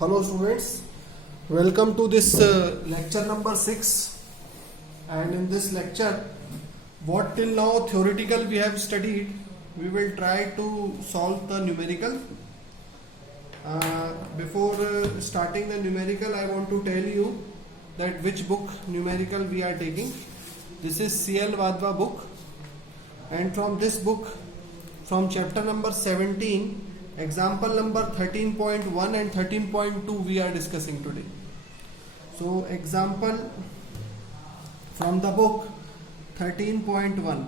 Hello students, welcome to this lecture number 6. And in this lecture, what till now theoretical we have studied, we will try to solve the numerical. Before starting the numerical, I want to tell you that which book numerical we are taking. This is CL Vadva book, and from this book, from chapter number 17, example number 13.1 and 13.2 we are discussing today. So example from the book 13.1,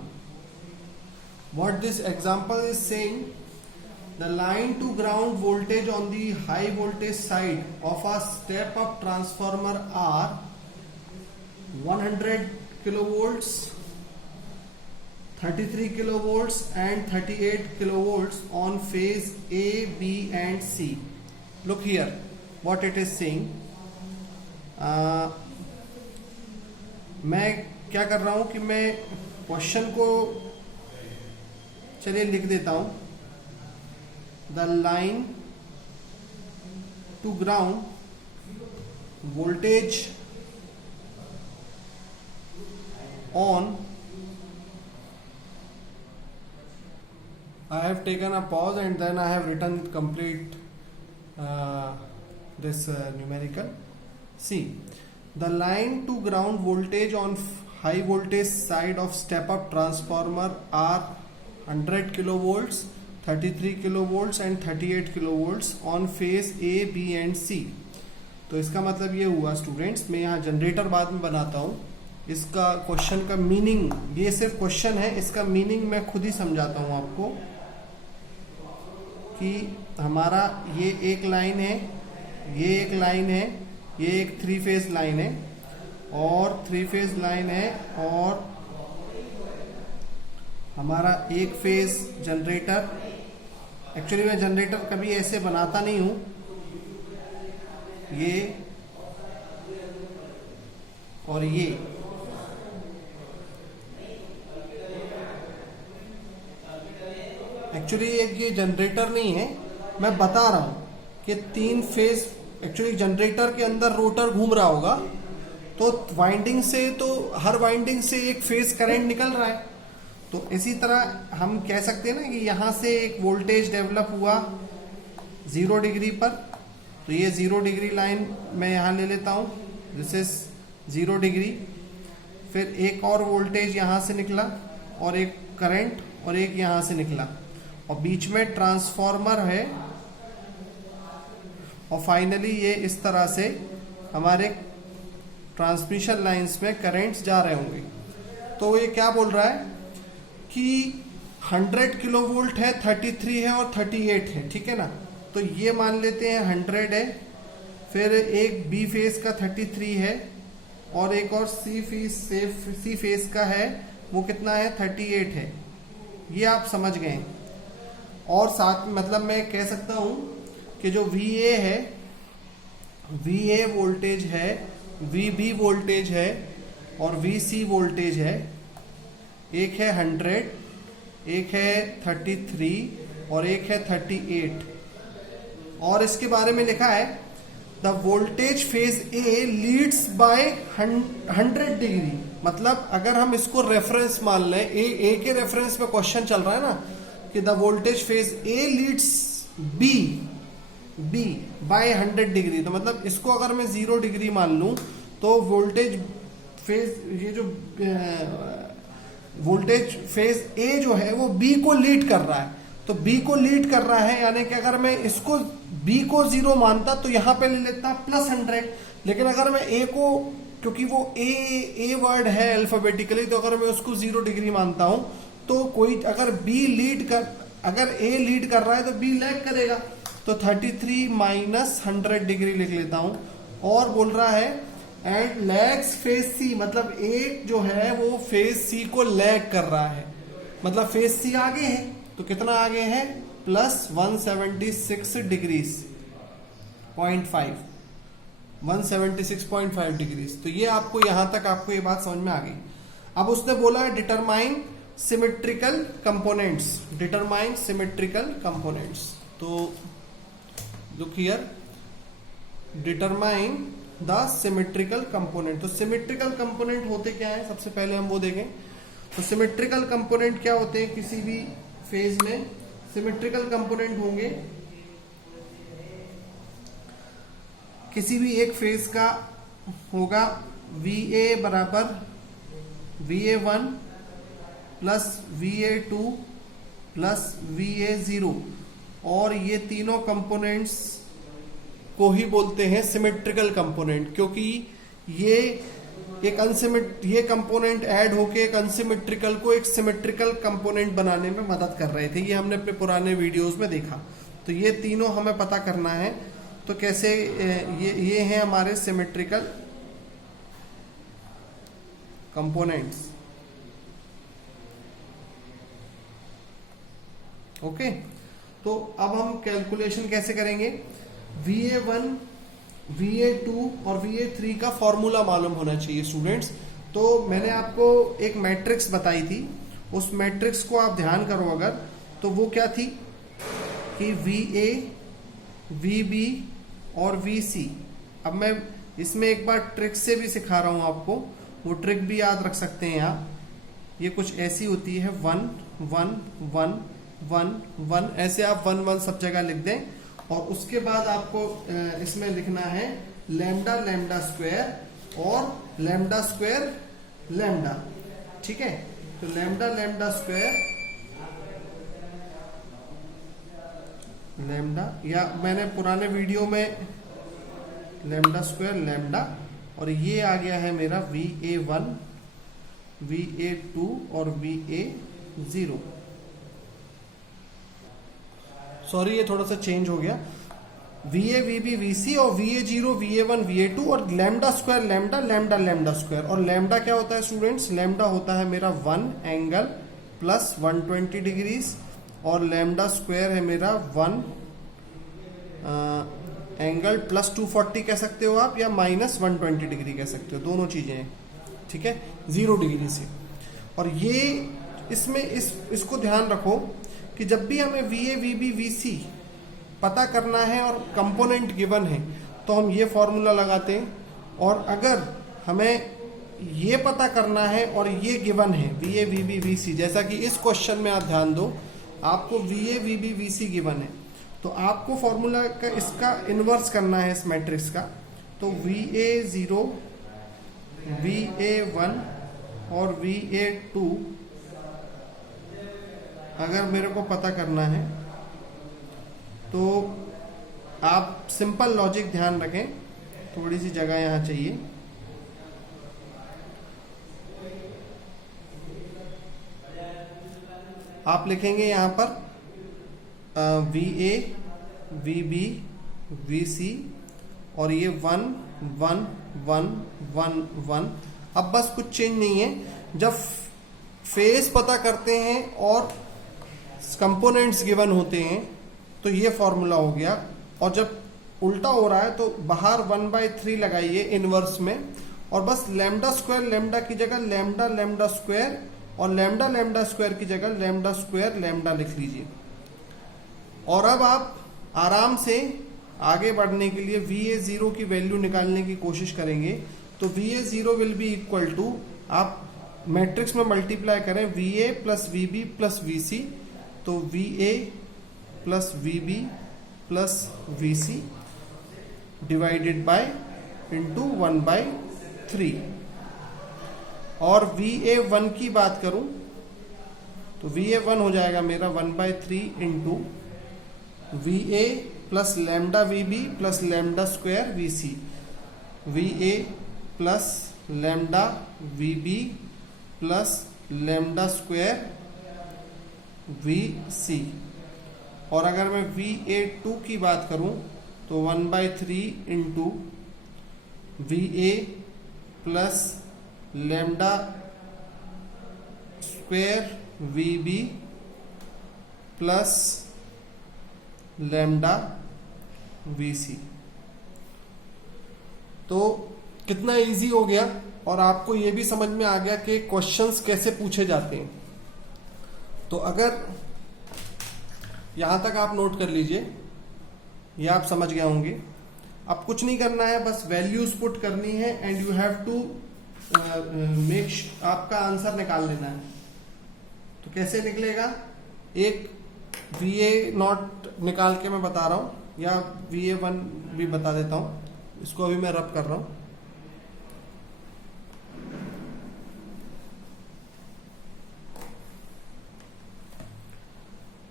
what this example is saying, the line to ground voltage on the high voltage side of a step up transformer are 100 kilovolts, 33 kilovolts and 38 kilovolts on phase A, B and C. Look here what it is saying. मैं क्या कर रहा हूं कि मैं question को चलिए लिख देता हूं. The line to ground voltage on, I have taken a pause and then I have written complete this numerical. See, the line to ground voltage on high voltage side of step up transformer are 100 kilovolts, 33 kilovolts and 38 kilovolts on phase A, B and C. तो इसका मतलब ये हुआ students, मैं यहाँ generator बाद में बनाता हूँ. इसका क्वेश्चन का मीनिंग, ये सिर्फ क्वेश्चन है, इसका मीनिंग मैं खुद ही समझाता हूँ आपको कि हमारा ये एक लाइन है, ये एक लाइन है, ये एक थ्री फेज लाइन है और थ्री फेज लाइन है, और हमारा एक फेज जनरेटर. एक्चुअली मैं जनरेटर कभी ऐसे बनाता नहीं हूँ. ये और ये एक्चुअली ये जनरेटर नहीं है, मैं बता रहा हूं कि तीन फेज. एक्चुअली जनरेटर के अंदर रोटर घूम रहा होगा तो वाइंडिंग से, तो हर वाइंडिंग से एक फेज करंट निकल रहा है. तो इसी तरह हम कह सकते हैं ना कि यहां से एक वोल्टेज डेवलप हुआ 0 डिग्री पर. तो ये 0 डिग्री लाइन मैं यहां ले लेता हूं, दिस इज 0 डिग्री. फिर एक और वोल्टेज यहां से निकला और एक करंट और एक यहां से निकला, और बीच में ट्रांसफॉर्मर है, और फाइनली ये इस तरह से हमारे ट्रांसमिशन लाइंस में करंट्स जा रहे होंगे. तो ये क्या बोल रहा है कि 100 किलोवोल्ट है, 33 है और 38 है, ठीक है ना. तो ये मान लेते हैं 100 है, फिर एक बी फेज का 33 है और एक और सी फेज का है, वो कितना है, 38 है. ये आप समझ गए. और साथ में मतलब मैं कह सकता हूं कि जो VA है, VA वोल्टेज है, VB वोल्टेज है और VC वोल्टेज है. एक है 100, एक है 33 और एक है 38. और इसके बारे में लिखा है the voltage phase A leads by 100 degree. मतलब अगर हम इसको रेफरेंस मान लें, ए के रेफरेंस में क्वेश्चन चल रहा है ना कि the voltage phase A leads B by 100 degree. तो मतलब इसको अगर मैं 0 डिग्री मान लूं तो वोल्टेज फेज, ये जो वोल्टेज फेज A जो है वो B को लीड कर रहा है. तो B को लीड कर रहा है, यानी कि अगर मैं इसको B को 0 मानता तो यहां पे ले लेता +100. लेकिन अगर मैं A को, क्योंकि वो A वर्ड है अल्फाबेटिकली, तो अगर मैं उसको 0 डिग्री मानता हूं तो कोई अगर अगर A लीड कर रहा है तो B लैग करेगा. तो 33 माइनस 100 डिग्री लिख लेता हूं. और बोल रहा है एंड लैग्स फेज C, मतलब A जो है वो फेज C को लैग कर रहा है, मतलब फेज C आगे है. तो कितना आगे है, +176 डिग्रीज 0.5, 176.5 डिग्रीज. तो ये आपको यहां तक आपको ये बात समझ में आ गई. अब उसने बोला है determine symmetrical components, determine symmetrical components. तो look here, determine the symmetrical component. तो सिमेट्रिकल कंपोनेंट होते क्या है, सबसे पहले हम वो देखें। तो सिमेट्रिकल कंपोनेंट क्या होते हैं, किसी भी फेज में सिमेट्रिकल कंपोनेंट होंगे, किसी भी एक फेज का होगा VA बराबर VA1 plus VA2 plus VA0, और ये तीनों कंपोनेंट्स को ही बोलते हैं सिमेट्रिकल कंपोनेंट, क्योंकि ये ये कंपोनेंट ऐड होके एक अनसिमेट्रिकल को एक सिमेट्रिकल कंपोनेंट बनाने में मदद कर रहे थे। ये हमने अपने पुराने वीडियोस में देखा। तो ये तीनों हमें पता करना है। तो कैसे, ये हैं हमारे सिमेट्रिकल कंपोनेंट्स। ओके, तो अब हम कैलकुलेशन कैसे करेंगे। VA1, VA2 और VA3 का फॉर्मूला मालूम होना चाहिए स्टूडेंट्स। तो मैंने आपको एक मैट्रिक्स बताई थी, उस मैट्रिक्स को आप ध्यान करो अगर, तो वो क्या थी कि VA, VB और VC। अब मैं इसमें एक बार ट्रिक से भी सिखा रहा हूं आपको, वो ट्रिक भी याद रख सकते हैं आप। ये कुछ ऐसी होती है 1 1 1 1 1, ऐसे आप 1 1 सब जगह लिख दें, और उसके बाद आपको इसमें लिखना है लैम्डा लैम्डा स्क्वायर और लैम्डा स्क्वायर लैम्डा। ठीक है, तो लैम्डा लैम्डा स्क्वायर लैम्डा, या मैंने पुराने वीडियो में लैम्डा स्क्वायर लैम्डा, और ये आ गया है मेरा VA1 VA2 और VA0। सॉरी, ये थोड़ा सा चेंज हो गया। VA VB VC और VA0 VA1 VA2 और lambda square lambda lambda lambda square. और लैम्डा क्या होता है स्टूडेंट्स, लैम्डा होता है मेरा 1 एंगल प्लस 120 डिग्रीज, और लैम्डा स्क्वायर है मेरा 1 एंगल प्लस 240 कह सकते हो आप, या माइनस 120 डिग्री कह सकते हो, दोनों चीजें हैं। ठीक है, 0 डिग्री से। और ये इसमें इसको ध्यान रखो कि जब भी हमें VA VB VC पता करना है और कंपोनेंट गिवन है, तो हम ये फॉर्मूला लगाते हैं। और अगर हमें ये पता करना है और ये गिवन है VA VB VC, जैसा कि इस क्वेश्चन में आप ध्यान दो, आपको VA VB VC गिवन है, तो आपको फॉर्मूला का इसका इनवर्स करना है इस मैट्रिक्स का। तो VA0 VA1 और VA2 अगर मेरे को पता करना है, तो आप सिंपल लॉजिक ध्यान रखें, थोड़ी सी जगह यहां चाहिए। आप लिखेंगे यहां पर VA VB VC, और ये 1 1 1 1 1। अब बस कुछ चेंज नहीं है, जब फेज पता करते हैं और कंपोनेंट्स गिवन होते हैं तो ये फॉर्मूला हो गया। और जब उल्टा हो रहा है तो बाहर 1/3 लगाइए इनवर्स में, और बस लैम्डा स्क्वायर लैम्डा की जगह लैम्डा लैम्डा स्क्वायर, और लैम्डा लैम्डा स्क्वायर की जगह लैम्डा स्क्वायर लैम्डा लिख लीजिए। और अब आप आराम से आगे बढ़ने के लिए VA0 की वैल्यू निकालने की कोशिश करेंगे। तो VA0 will be equal to, आप मैट्रिक्स में मल्टीप्लाई करें VA plus VB plus VC, तो VA plus VB plus VC divided by into 1/3। और VA1 की बात करूं तो VA1 हो जाएगा मेरा 1/3 into VA plus lambda VB plus lambda square VC, VA plus lambda VB plus lambda square VC। और अगर मैं VA2 की बात करूं तो 1/3 into VA plus lambda square VB plus lambda VC। तो कितना इजी हो गया, और आपको ये भी समझ में आ गया कि क्वेश्चंस कैसे पूछे जाते हैं। तो अगर यहां तक आप नोट कर लीजिए, ये आप समझ गए होंगे अब कुछ नहीं करना है, बस वैल्यूज पुट करनी है and you have to make आपका आंसर निकाल लेना है। तो कैसे निकलेगा, एक VA0 निकाल के मैं बता रहा हूं, या VA1 भी बता देता हूं, इसको अभी मैं रब कर रहा हूं।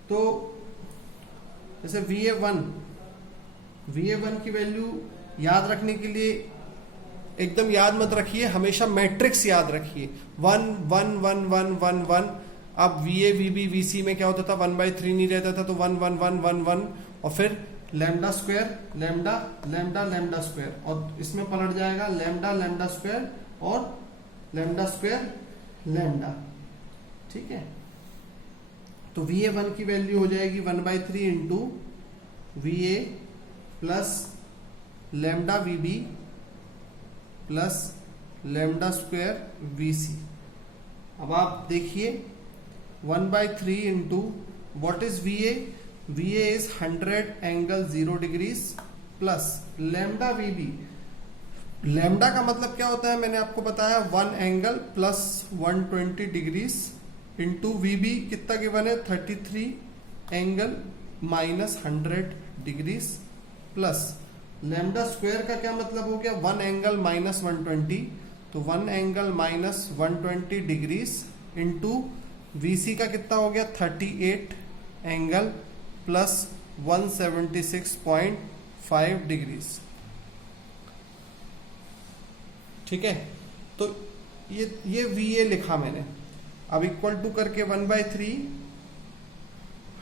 तो जैसे VA1 की वैल्यू याद रखने के लिए एकदम याद मत रखिए, हमेशा मैट्रिक्स याद रखिए, 1 1 1 1 1 1। अब VA VB VC में क्या होता था, 1/3 नहीं रहता था, तो 1 1 1 1 1 और फिर lambda square lambda lambda lambda square, और इसमें पलट जाएगा लैम्डा लैम्डा स्क्वायर और लैम्डा स्क्वायर लैम्डा। ठीक है, तो VA1 की वैल्यू हो जाएगी 1/3 into VA plus lambda VB plus lambda square VC। अब आप देखिए 1/3 into what is VA, VA is 100 angle 0 degrees plus lambda VB। Lambda का मतलब क्या होता है, मैंने आपको बताया 1 angle plus 120 degrees into VB कितना गिवन है, 33 angle minus 100 degrees plus lambda square का क्या मतलब हो गया, 1 एंगल माइनस 120, तो 1 angle minus 120 degrees into VC का कितना हो गया, 38 एंगल प्लस 176.5 डिग्रीज। ठीक है, तो ये VA लिखा मैंने। अब इक्वल टू करके 1/3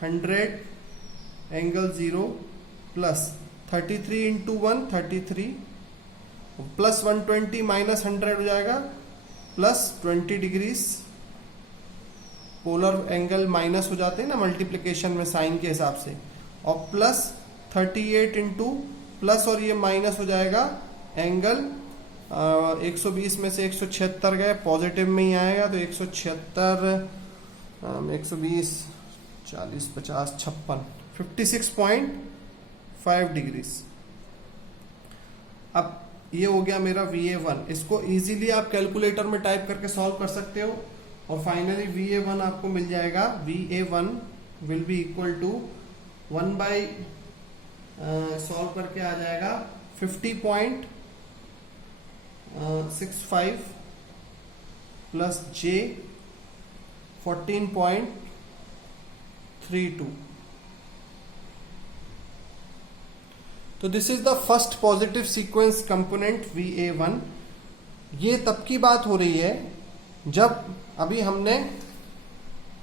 100 angle 0 plus 33 into 1 33 plus 120 minus 100 हो जाएगा plus 20 degrees. Polar angle minus हो जाते हैं ना मल्टीप्लिकेशन में साइन के हिसाब से, और प्लस 38 इंटू प्लस और ये माइनस हो जाएगा एंगल 120 में से 176 गए, पॉजिटिव में ही आएगा, तो 176 120 40 50 56 56.5 डिग्रीज। अब ये हो गया मेरा VA1। इसको इजीली आप कैलकुलेटर में टाइप करके सॉल्व कर सकते हो, और फाइनली VA1 आपको मिल जाएगा, VA1 will be equal to 1 by solve करके आ जाएगा 50.65 प्लस J 14.32। तो this is the first positive sequence component VA1। ये तब की बात हो रही है जब अभी हमने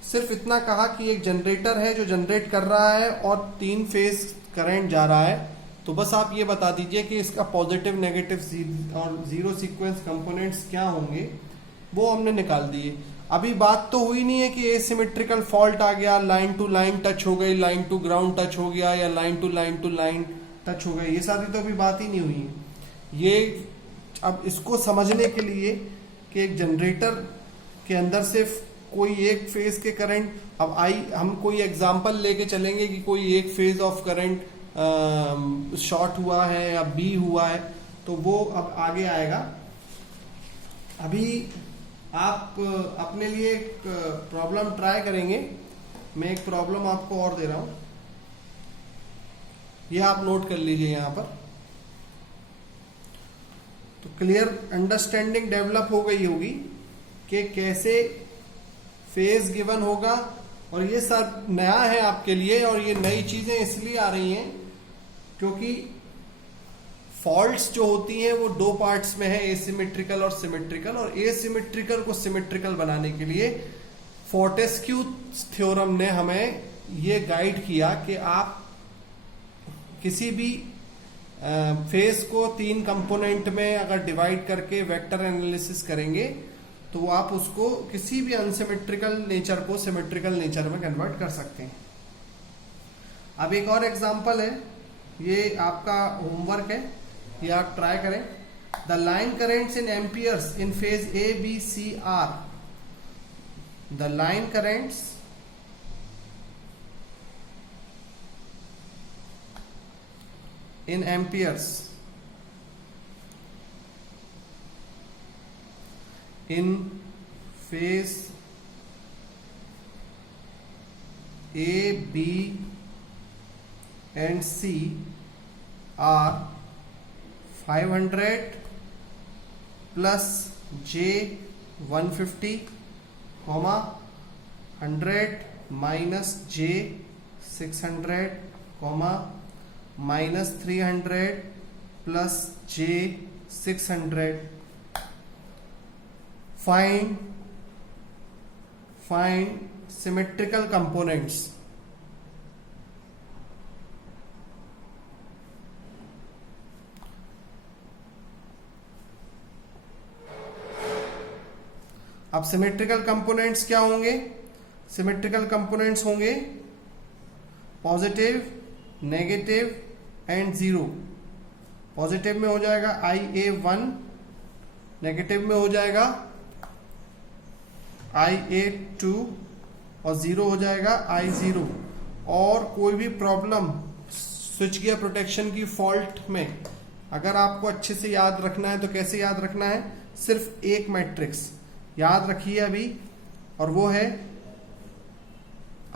सिर्फ इतना कहा कि एक जनरेटर है जो जनरेट कर रहा है और 3 फेज करंट जा रहा है, तो बस आप ये बता दीजिए कि इसका पॉजिटिव नेगेटिव और जीरो सीक्वेंस कंपोनेंट्स क्या होंगे, वो हमने निकाल दिए। अभी बात तो हुई नहीं है कि एसिमेट्रिकल फॉल्ट आ गया, लाइन टू लाइन टच हो गई, लाइन टू ग्राउंड टच हो गया, या लाइन टू लाइन टच हो गई, ये सारी तो अभी बात ही नहीं हुई है। ये अब इसको समझने के लिए कि एक जनरेटर के अंदर सिर्फ कोई एक फेज के करंट, अब हम कोई एग्जांपल लेके चलेंगे कि कोई एक फेज ऑफ करंट शॉर्ट हुआ है या बी हुआ है, तो वो अब आगे आएगा। अभी आप अपने लिए एक प्रॉब्लम ट्राई करेंगे। मैं एक प्रॉब्लम आपको और दे रहा हूं, ये आप नोट कर लीजिए यहां पर। तो क्लियर अंडरस्टैंडिंग डेवलप हो गई होगी कि कैसे फेज गिवन होगा, और ये सब नया है आपके लिए, और ये नई चीजें इसलिए आ रही हैं क्योंकि फॉल्ट्स जो होती हैं वो 2 पार्ट्स में है, एसिमेट्रिकल और सिमेट्रिकल। और एसिमेट्रिकल को सिमेट्रिकल बनाने के लिए फोर्टेस्क्यू थ्योरम ने हमें ये गाइड किया कि आप किसी भी फेज को 3 कंपोनेंट में अगर डिवाइड करके वेक्टर एनालिसिस करेंगे तो आप उसको किसी भी अनसिमेट्रिकल नेचर को सिमेट्रिकल नेचर में कन्वर्ट कर सकते हैं। अब एक और एग्जांपल है, ये आपका होमवर्क है, ये आप ट्राई करें। The line currents in amperes in phase A B C are, the line currents in amperes in phase A, B and C are 500 plus J 150, 100 minus J 600, minus 300 plus J 600. Find symmetrical components. अब symmetrical components क्या होंगे? Symmetrical components होंगे positive, negative and zero. Positive में हो जाएगा IA1, negative में हो जाएगा IA2 और जीरो हो जाएगा I0। और कोई भी प्रॉब्लम स्विच गियर प्रोटेक्शन की फॉल्ट में अगर आपको अच्छे से याद रखना है तो कैसे याद रखना है? सिर्फ एक मैट्रिक्स याद रखिए अभी, और वो है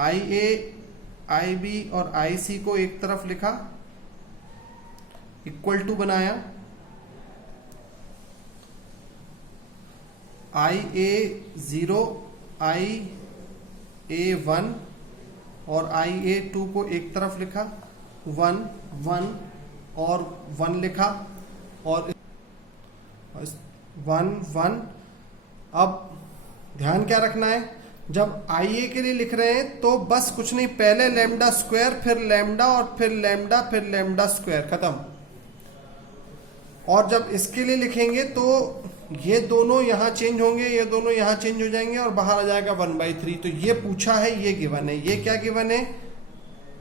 IA, IB और IC को एक तरफ लिखा, इक्वल टू बनाया, IA0, IA1 और IA2 को एक तरफ लिखा, 1 1 और 1 लिखा और 1 1। अब ध्यान क्या रखना है, जब IA के लिए लिख रहे हैं तो बस कुछ नहीं, पहले लैम्डा स्क्वायर, फिर लैम्डा और फिर लैम्डा, फिर लैम्डा स्क्वायर, खत्म। और जब इसके लिए लिखेंगे तो ये दोनों यहां चेंज होंगे, ये दोनों यहां चेंज हो जाएंगे और बाहर आ जाएगा 1/3। तो ये पूछा है, ये गिवन है। ये क्या गिवन है?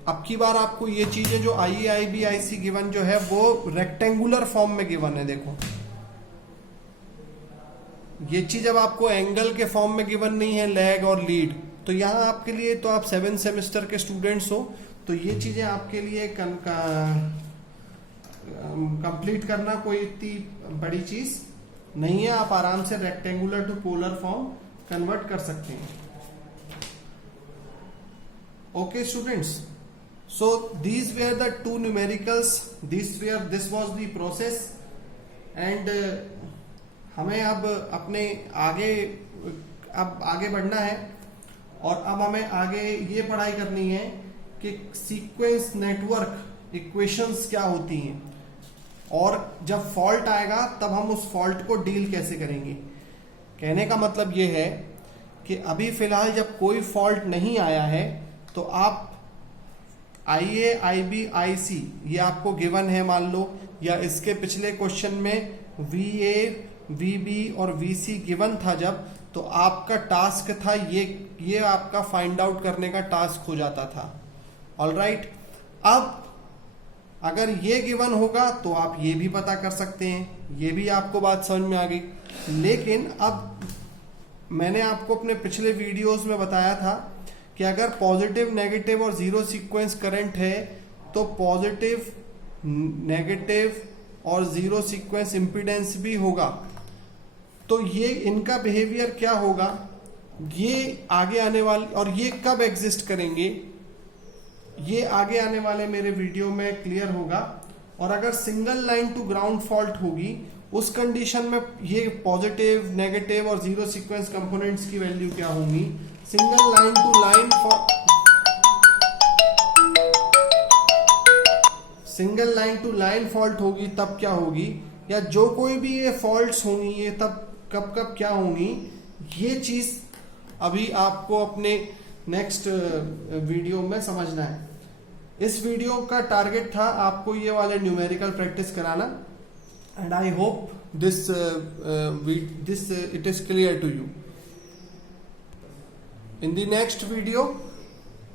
अब की बार आपको ये चीजें जो IA, IB, IC गिवन जो है वो रेक्टेंगुलर फॉर्म में गिवन है। देखो ये चीज अब आपको एंगल के फॉर्म में गिवन नहीं है, लेग और लीड। तो यहाँ आपके लिए, तो आप 7 सेमेस्टर के स्टूडेंट्स हो तो ये चीजें आपके लिए कंप्लीट करना कोई इतनी बड़ी चीज नहीं है। आप आराम से rectangular to polar form convert कर सकते हैं। Okay students, so these were the two numericals, this was the process. And हमें अब अपने आगे बढ़ना है और अब हमें आगे ये पढ़ाई करनी है कि सीक्वेंस नेटवर्क इक्वेशंस क्या होती हैं और जब फॉल्ट आएगा तब हम उस फॉल्ट को डील कैसे करेंगे। कहने का मतलब ये है कि अभी फिलहाल जब कोई फॉल्ट नहीं आया है तो आप IA, IB, IC ये आपको गिवन है मान लो, या इसके पिछले क्वेश्चन में VA, VB और VC गिवन था जब, तो आपका टास्क था ये आपका फाइंड आउट करने का टास्क हो जाता था। ऑलराइट, अब अगर ये गिवन होगा तो आप ये भी पता कर सकते हैं, ये भी आपको बात समझ में आ गई। लेकिन अब मैंने आपको अपने पिछले वीडियोस में बताया था कि अगर पॉजिटिव, नेगेटिव और जीरो सीक्वेंस करंट है तो पॉजिटिव, नेगेटिव और जीरो सीक्वेंस इंपीडेंस भी होगा। तो ये इनका बिहेवियर क्या होगा, ये आगे आने वाले, और ये कब एग्जिस्ट करेंगे ये आगे आने वाले मेरे वीडियो में क्लियर होगा। और अगर single line to ground fault होगी उस कंडीशन में ये पॉजिटिव, नेगेटिव और जीरो सीक्वेंस कंपोनेंट्स की वैल्यू क्या होंगी। Single line to line fault होगी तब क्या होगी, या जो कोई भी ये फॉल्ट्स होंगी ये तब कब क्या होंगी, ये चीज अभी आपको अपने नेक्स्ट वीडियो में समझना है। इस वीडियो का टारगेट था आपको ये वाले न्यूमेरिकल प्रैक्टिस कराना, and I hope this it is clear to you. In the next video,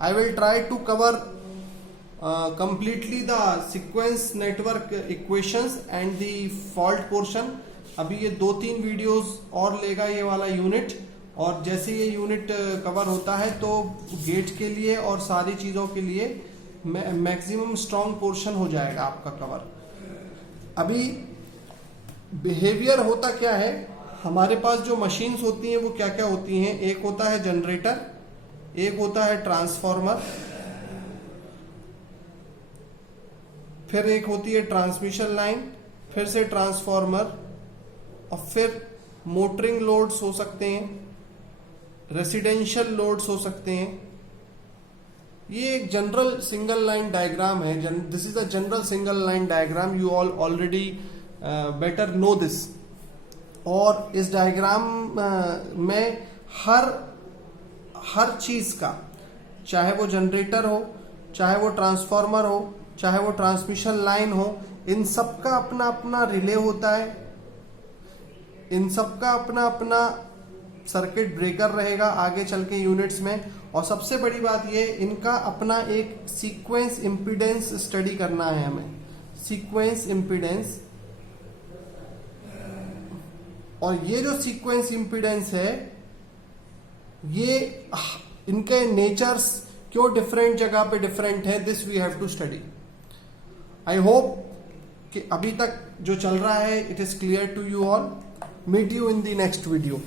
I will try to cover completely the sequence network equations and the fault portion. अभी ये 2-3 videos और लेगा ये वाला यूनिट, और जैसे ये यूनिट कवर होता है तो गेट के लिए और सारी चीज़ों के लिए मैक्सिमम स्ट्रॉन्ग पोर्शन हो जाएगा आपका कवर। अभी बिहेवियर होता क्या है, हमारे पास जो मशीन्स होती हैं वो क्या क्या होती हैं, एक होता है जनरेटर, एक होता है ट्रांसफॉर्मर, फिर एक होती है ट्रांसमिशन लाइन, फिर से ट्रांसफॉर्मर, और फिर मोटरिंग लोड्स हो सकते हैं, रेसिडेंशियल लोड्स हो सकते हैं। ये एक जनरल सिंगल लाइन डायग्राम है, this is a general single line diagram, you all already better know this. और इस डायग्राम में हर चीज का, चाहे वो जनरेटर हो, चाहे वो ट्रांसफॉर्मर हो, चाहे वो ट्रांसमिशन लाइन हो, इन सब का अपना अपना रिले होता है, इन सब का अपना अपना सर्किट ब्रेकर रहेगा आगे चल के यूनिट्स में। और सबसे बड़ी बात ये, इनका अपना एक सीक्वेंस इम्पीडेंस स्टडी करना है हमें, सीक्वेंस इम्पीडेंस। और ये जो सीक्वेंस इम्पीडेंस है, ये इनके नेचर्स क्यों डिफरेंट जगह पे डिफरेंट है, this we have to study. I hope कि अभी तक जो चल रहा है it is clear to you all. Meet you in the next video.